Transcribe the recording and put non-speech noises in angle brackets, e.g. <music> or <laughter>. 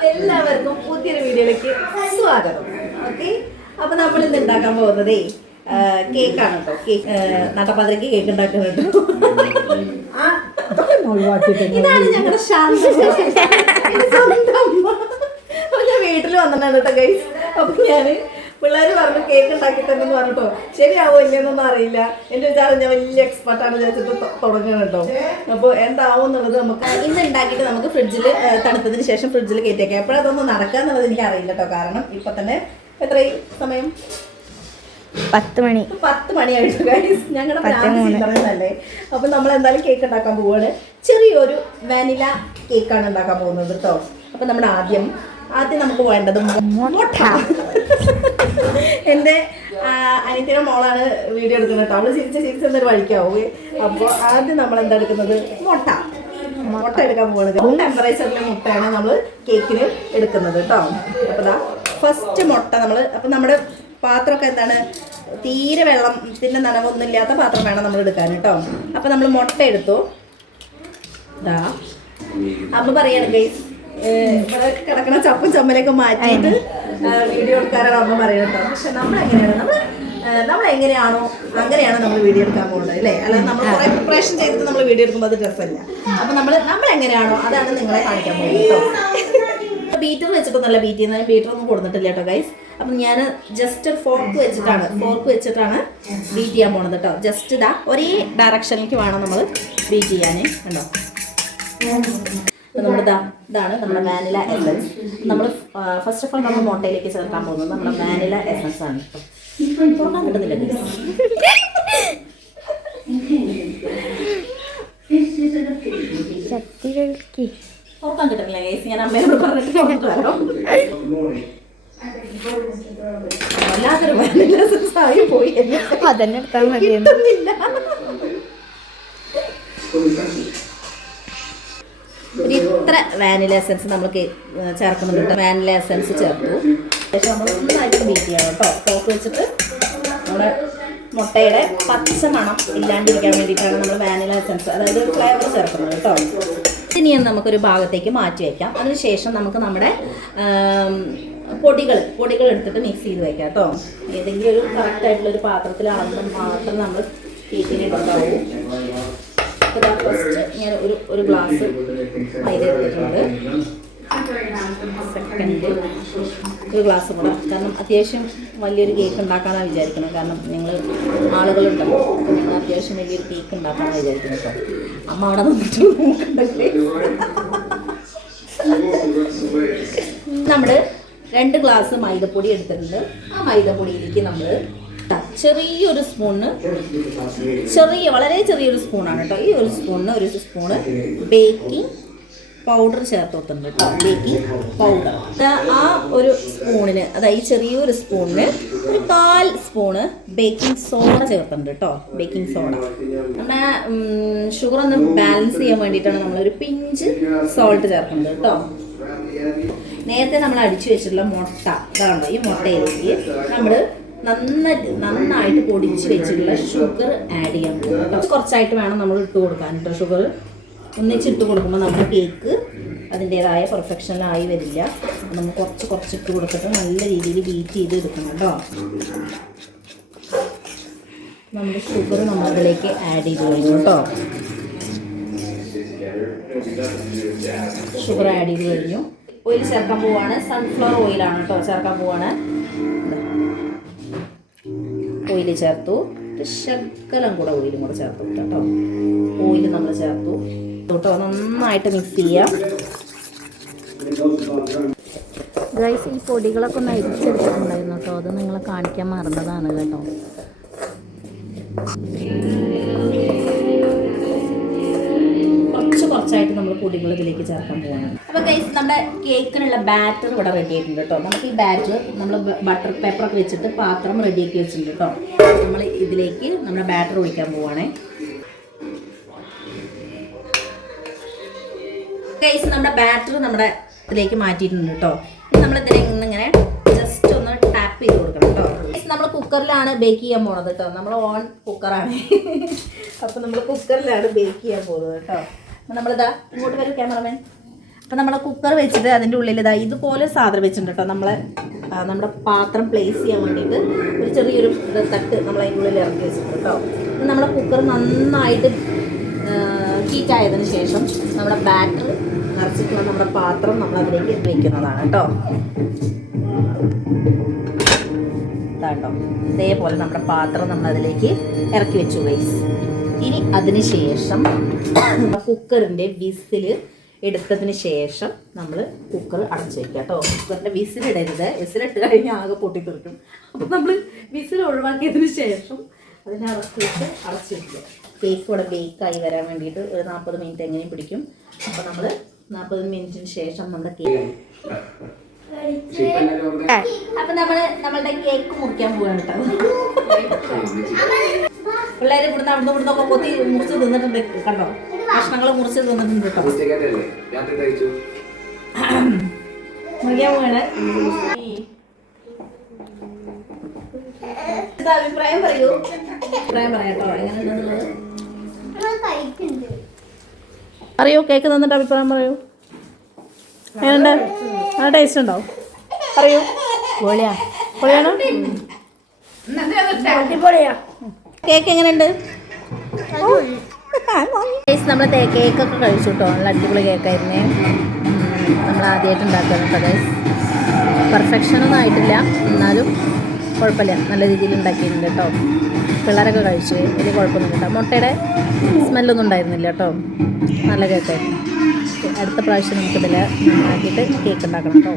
അപ്പൊ എല്ലാവർക്കും പുതിയൊരു വീഡിയോയിലേക്ക് സ്വാഗതം. ഓക്കെ? അപ്പൊ നമ്മൾ ഇന്ന് ഉണ്ടാക്കാൻ പോകുന്നതേ കേക്കാണ് കേട്ടോ. കേക്ക് നട്ടപ്പാതിരക്ക് കേക്ക് ഉണ്ടാക്കുന്നുണ്ട് ഇതാണ് ഞങ്ങളുടെ സ്വന്തം അപ്പൊ ഞാൻ വീട്ടിൽ വന്നിട്ടാണ് കേട്ടോ ഗൈസ് അപ്പൊ ഞാൻ പിള്ളേര് പറഞ്ഞു കേക്ക് ഉണ്ടാക്കി തന്നെന്ന് പറഞ്ഞിട്ടോ. ശരിയാവോ ഇല്ലെന്നൊന്നും അറിയില്ല. എന്റെ വിചാരം ഞാൻ വലിയ എക്സ്പെർട്ടാണ് വിചാരിച്ചിട്ട് തൊ- തുടങ്ങണം കേട്ടോ. അപ്പോൾ എന്താവും എന്നുള്ളത് നമുക്ക് ഇന്ന് ഉണ്ടാക്കിയിട്ട് നമുക്ക് ഫ്രിഡ്ജിൽ തണുത്തതിന് ശേഷം ഫ്രിഡ്ജിൽ കയറ്റിയേക്കാം എപ്പോഴതൊന്നും നടക്കുക എന്നുള്ളത് എനിക്ക് അറിയില്ല കേട്ടോ. കാരണം ഇപ്പൊ തന്നെ എത്രയും സമയം? പത്ത് മണി. പത്ത് മണിയായിട്ട് ഗൈസ് ഞങ്ങളുടെ പറയുന്നതല്ലേ അപ്പൊ നമ്മൾ എന്തായാലും കേക്ക് ഉണ്ടാക്കാൻ പോവാണ്. ചെറിയൊരു വാനില കേക്കാണ് ഉണ്ടാക്കാൻ പോകുന്നത് കേട്ടോ. അപ്പൊ നമ്മൾ ആദ്യം ആദ്യം നമുക്ക് വേണ്ടത് മുട്ട. എന്റെ അനിയത്തിയുടെ മോളാണ് വീഡിയോ എടുക്കുന്നത് കേട്ടോ. അവൾ ചിരിച്ച് ചിരിച്ച് എന്തൊരു വഴിക്കാവും. അപ്പോൾ ആദ്യം നമ്മൾ എന്താ എടുക്കുന്നത്? മുട്ട. മുട്ട എടുക്കാൻ പോകുന്നത് റൂം ടെമ്പറേച്ചറിലെ മുട്ടയാണ് നമ്മൾ കേക്കിന് എടുക്കുന്നത് കേട്ടോ. അപ്പോൾ ദാ ഫസ്റ്റ് മുട്ട നമ്മൾ അപ്പം നമ്മുടെ പാത്രമൊക്കെ എന്താണ്? തീരെ വെള്ളത്തിന്റെ നനവൊന്നും ഇല്ലാത്ത പാത്രം വേണം നമ്മൾ എടുക്കാൻ കേട്ടോ. അപ്പം നമ്മൾ മുട്ട എടുത്തു. അമ്മ പറയാണ് ഗൈസ് ഇവിടെ കിടക്കണ ചപ്പും ചമ്മലൊക്കെ മാറ്റിയിട്ട് വീഡിയോ എടുക്കാനാണ് അമ്മ പറയുന്നത് കേട്ടോ. പക്ഷെ നമ്മൾ എങ്ങനെയാണ്? നമ്മൾ നമ്മൾ എങ്ങനെയാണോ അങ്ങനെയാണ് നമ്മൾ വീഡിയോ എടുക്കാൻ പോകുന്നത് അല്ലേ? അല്ലാതെ നമ്മൾ കുറെ പ്രിപ്പറേഷൻ ചെയ്തിട്ട് നമ്മൾ വീഡിയോ എടുക്കുമ്പോൾ അത് ഡ്രസ്സല്ല അപ്പൊ നമ്മൾ നമ്മൾ എങ്ങനെയാണോ അതാണ് നിങ്ങളെ കാണിക്കാൻ പോകുന്നത് ബീറ്റർ വെച്ചിട്ട് നല്ല ബീറ്റ് ചെയ്യുന്ന ബീറ്റർ ഒന്നും കൊടുത്തിട്ടില്ല കേട്ടോ ഗൈസ് അപ്പം ഞാൻ ജസ്റ്റ് ഒരു ഫോർക്ക് വെച്ചിട്ടാണ് ഫോർക്ക് വെച്ചിട്ടാണ് ബീറ്റ് ചെയ്യാൻ പോണത് കേട്ടോ. ജസ്റ്റ് ഇതാ ഒരേ ഡയറക്ഷനിലേക്ക് വേണം നമ്മൾ ബീറ്റ് ചെയ്യാൻ കണ്ടോ? നമ്മുടെ ഇതാ ഇതാണ് നമ്മുടെ വാനില എസൻസ് നമ്മൾ ഫസ്റ്റ് ഓഫ് ഓൾ നമ്മൾ മുട്ടയിലേക്ക് ചേർക്കാൻ പോകുന്നത് നമ്മുടെ വാനില എസൻസ് ആണ്. തുറക്കാൻ കിട്ടുന്നില്ല തുറക്കാൻ കിട്ടുന്നില്ല ഗേസ് ഞാൻ അമ്മയോട് പറഞ്ഞിട്ട് തുറന്നിട്ട് വരാം. വല്ലാത്തൊരു വാനില എസൻസ് ആയി പോയി അതന്നെ എടുത്താൽ മതി കിട്ടുന്നില്ല. ഇത്ര വാനില എസൻസ് നമ്മൾ ചേർക്കുന്നുണ്ട് വാനില എസൻസ് ചേർത്തു. ശേഷം നമ്മൾ നന്നായിട്ട് ബീറ്റ് ചെയ്യണം കേട്ടോ ടോപ്പ് വെച്ചിട്ട് നമ്മുടെ മുട്ടയുടെ പച്ച മണം ഇല്ലാണ്ടിരിക്കാൻ വേണ്ടിയിട്ടാണ് നമ്മൾ വാനില എസൻസ് അതായത് ഫ്ലേവർ ചേർക്കുന്നത് കേട്ടോ ഇനി നമുക്കൊരു ഭാഗത്തേക്ക് മാറ്റി വയ്ക്കാം അതിനുശേഷം നമുക്ക് നമ്മുടെ പൊടികൾ പൊടികൾ എടുത്തിട്ട് മിക്സ് ചെയ്ത് വെക്കാം കേട്ടോ ഏതെങ്കിലും ഒരു കറക്റ്റ് ആയിട്ടുള്ള ഒരു പാത്രത്തിലാകുമ്പോൾ മാത്രം നമ്മൾ കേക്കിലിട്ടുണ്ടാവും അപ്പോൾ ഫസ്റ്റ് ഞാൻ ഒരു ഒരു ഗ്ലാസ് മൈദ എടുത്തിട്ടുണ്ട്. സെക്കൻഡ് ഒരു ഗ്ലാസ് കൂടെ. കാരണം അത്യാവശ്യം വലിയൊരു കേക്ക് ഉണ്ടാക്കാനാണ് വിചാരിക്കുന്നത് കാരണം നിങ്ങൾ ആളുകളുണ്ടല്ലോ. അപ്പോൾ നിങ്ങൾ അത്യാവശ്യം വലിയൊരു കേക്ക് ഉണ്ടാക്കാനാണ് വിചാരിക്കുന്നത് അമ്മ അവിടെ നിന്നിട്ട് നമ്മൾ രണ്ട് ഗ്ലാസ് മൈദപ്പൊടി എടുത്തിട്ടുണ്ട്. ആ മൈദപ്പൊടിയിലേക്ക് നമ്മൾ ചെറിയൊരു സ്പൂണ് ചെറിയ വളരെ ചെറിയൊരു സ്പൂണാണ് കേട്ടോ. ഈ ഒരു സ്പൂണിന് ഒരു സ്പൂണ് ബേക്കിംഗ് പൗഡർ ചേർത്ത് കേട്ടോ. ബേക്കിംഗ് പൗഡർ ആ ഒരു സ്പൂണിന് അതായത് ചെറിയൊരു സ്പൂണിന് ഒരു കാൽ സ്പൂണ് ബേക്കിംഗ് സോഡ ചേർത്തിട്ടുണ്ട് കേട്ടോ. ബേക്കിംഗ് സോഡ നമ്മുടെ ഷുഗർ ഒന്ന് ബാലൻസ് ചെയ്യാൻ വേണ്ടിയിട്ടാണ് നമ്മളൊരു പിഞ്ച് സോൾട്ട് ചേർക്കുന്നത് കേട്ടോ. നേരത്തെ നമ്മൾ അടിച്ചു വെച്ചിട്ടുള്ള മുട്ട. അതാണോ ഈ മുട്ടയിലേക്ക് നമ്മൾ നന്നായിട്ട് നന്നായിട്ട് പൊടിച്ച് വെച്ചിട്ടുള്ള ഷുഗർ ആഡ് ചെയ്യാൻ പോകും. കുറച്ചായിട്ട് വേണം നമ്മൾ ഇട്ട് കൊടുക്കാൻ കേട്ടോ ഷുഗർ ഒന്നിച്ചിട്ട് കൊടുക്കുമ്പോൾ നമ്മുടെ കേക്ക് അതിന്റേതായ പെർഫെക്ഷനായി വരില്ല. നമ്മൾ കുറച്ച് കുറച്ച് ഇട്ട് കൊടുത്തിട്ട് നല്ല രീതിയിൽ ബീറ്റ് ചെയ്ത് എടുക്കണം കേട്ടോ നമ്മുടെ ഷുഗർ നമ്മളിലേക്ക് ആഡ് ചെയ്ത് കഴിഞ്ഞു കേട്ടോ ഷുഗർ ആഡ് ചെയ്ത് കഴിഞ്ഞു. ഓയിൽ ചേർക്കാൻ പോവാണ്. സൺഫ്ലവർ ഓയിലാണ് കേട്ടോ ചേർക്കാൻ പോവാണ്. ഓയിൽ ചേർത്തു. ഒരു ശകലം കൂടെ ഓയിലും കൂടെ ചേർത്ത്. കേട്ടോ. ഓയിൽ നമ്മൾ ചേർത്തു. കേട്ടോ നന്നായിട്ട് മിക്സ് ചെയ്യാം. ഗൈസ് ഈ പൊടികളൊക്കെ ഒന്ന് അരിച്ചെടുത്തിട്ടുണ്ടായിരുന്നു കേട്ടോ. അത് നിങ്ങളെ കാണിക്കാൻ മറന്നതാണ് കേട്ടോ. പൊടികൾ ഇതിലേക്ക് ചേർക്കാൻ പോകുന്നത് അപ്പോൾ ഗൈസ് നമ്മുടെ കേക്കിനുള്ള ബാറ്റർ ഇവിടെ റെഡി ആയിട്ടുണ്ട് കേട്ടോ നമുക്ക് ഈ ബാറ്റർ നമ്മൾ ബട്ടർ പേപ്പറൊക്കെ വെച്ചിട്ട് പാത്രം റെഡിയാക്കി വെച്ചിട്ടുണ്ട് കേട്ടോ നമ്മൾ ഇതിലേക്ക് നമ്മുടെ ബാറ്റർ ഒഴിക്കാൻ പോവാണേ. ഗൈസ് നമ്മുടെ ബാറ്റർ നമ്മുടെ ഇതിലേക്ക് മാറ്റിയിട്ടുണ്ട് കേട്ടോ നമ്മൾ ഇതിനെ ഇങ്ങനെ ജസ്റ്റ് ഒന്ന് ടാപ്പ് ചെയ്ത് കൊടുക്കണം കേട്ടോ നമ്മൾ കുക്കറിലാണ് ബേക്ക് ചെയ്യാൻ പോണത് കേട്ടോ നമ്മൾ ഓൺ കുക്കറാണ് അപ്പോൾ നമ്മൾ കുക്കറിലാണ് ബേക്ക് ചെയ്യാൻ പോകുന്നത് കേട്ടോ നമ്മളിതാ ഇങ്ങോട്ട് വരും ക്യാമറമാൻ. അപ്പം നമ്മൾ കുക്കർ വെച്ചിട്ട് അതിന്റെ ഉള്ളിൽ ഇതാ ഇതുപോലെ സാധനം വെച്ചിട്ടുണ്ട് കേട്ടോ നമ്മളെ നമ്മുടെ പാത്രം പ്ലേസ് ചെയ്യാൻ വേണ്ടിയിട്ട് ഒരു ചെറിയൊരു തട്ട് നമ്മൾ ഉള്ളിൽ ഇറക്കി വെച്ചിട്ടുണ്ട് കേട്ടോ നമ്മളെ കുക്കർ നന്നായിട്ട് ഹീറ്റ് ശേഷം നമ്മുടെ ബാറ്റർ നിറച്ചിട്ടുള്ള നമ്മുടെ പാത്രം അതിലേക്ക് ഇതാ കേട്ടോ ഇതാട്ടോ ഇതേപോലെ നമ്മുടെ പാത്രം നമ്മൾ അതിലേക്ക് ഇറക്കി വെച്ചു ഗൈസ് ഇനി അതിന് ശേഷം <coughs> കുക്കറിന്റെ വിസിൽ എടുത്തതിന് ശേഷം നമ്മൾ കുക്കർ അടച്ചു വെക്കുക കേട്ടോ. കുക്കറിന്റെ വിസിലിടരുത് വിസിലിട്ട് കഴിഞ്ഞാൽ ആകെ പൊട്ടിത്തെറിക്കും അപ്പോൾ നമ്മൾ വിസിൽ ഒഴിവാക്കിയതിന് ശേഷം അതിനെ അടച്ചു വെച്ച് അടച്ചു വെക്കുക. കേക്ക് ഇവിടെ ബേക്കായി വരാൻ വേണ്ടിയിട്ട് ഒരു നാൽപ്പത് മിനിറ്റ് എങ്ങനെയും പിടിക്കും. അപ്പോൾ നമ്മൾ നാൽപ്പത് മിനിറ്റിന് ശേഷം നമ്മുടെ കേക്ക് അപ്പൊ നമ്മൾ നമ്മളുടെ കേക്ക് മുറിക്കാൻ പോവാണ് കേട്ടോ. പിള്ളേര് ഇവിടുന്ന് അവിടുന്ന് ഇവിടുന്ന് ഒക്കെ കൊത്തി മുറിച്ച് തിന്നിട്ടുണ്ട് കണ്ടോ? ഭക്ഷണങ്ങൾ മുറിച്ച് തിന്നിട്ടുണ്ട് കേട്ടോ. രാത്രി കഴിച്ചു. മുറിക്കാൻ പോവാണ് ഇത് അഭിപ്രായം പറയൂ. അഭിപ്രായം പറയാട്ടോ എങ്ങനെയുണ്ടെന്നുള്ളത് അറിയോ കേക്ക് തന്നിട്ട് അഭിപ്രായം പറയൂ. എങ്ങനെയുണ്ട്? ആ ടേസ്റ്റ് ഉണ്ടോ? പറയൂ. പൊളിയാ പൊളിയാണോ കേക്ക് എങ്ങനെയുണ്ട് നമ്മൾ കേക്കൊക്കെ കഴിച്ചു കേട്ടോ നല്ല അടിപൊളി കേക്കായിരുന്നേ. നമ്മൾ ആദ്യമായിട്ട് ഉണ്ടാക്കുന്നത് പെർഫെക്ഷൻ ഒന്നും ആയിട്ടില്ല. എന്നാലും കുഴപ്പമില്ല. നല്ല രീതിയിൽ ഉണ്ടാക്കിയിട്ടുണ്ട് കേട്ടോ പിള്ളേരൊക്കെ കഴിച്ചു. വലിയ കുഴപ്പമൊന്നും കേട്ടോ മുട്ടയുടെ സ്മെല്ലൊന്നും ഉണ്ടായിരുന്നില്ല കേട്ടോ നല്ല കേക്കായിരുന്നു. അടുത്ത പ്രാവശ്യം നമുക്കിതിൽ നന്നാക്കിയിട്ട് കേക്ക് ഉണ്ടാക്കണം കേട്ടോ.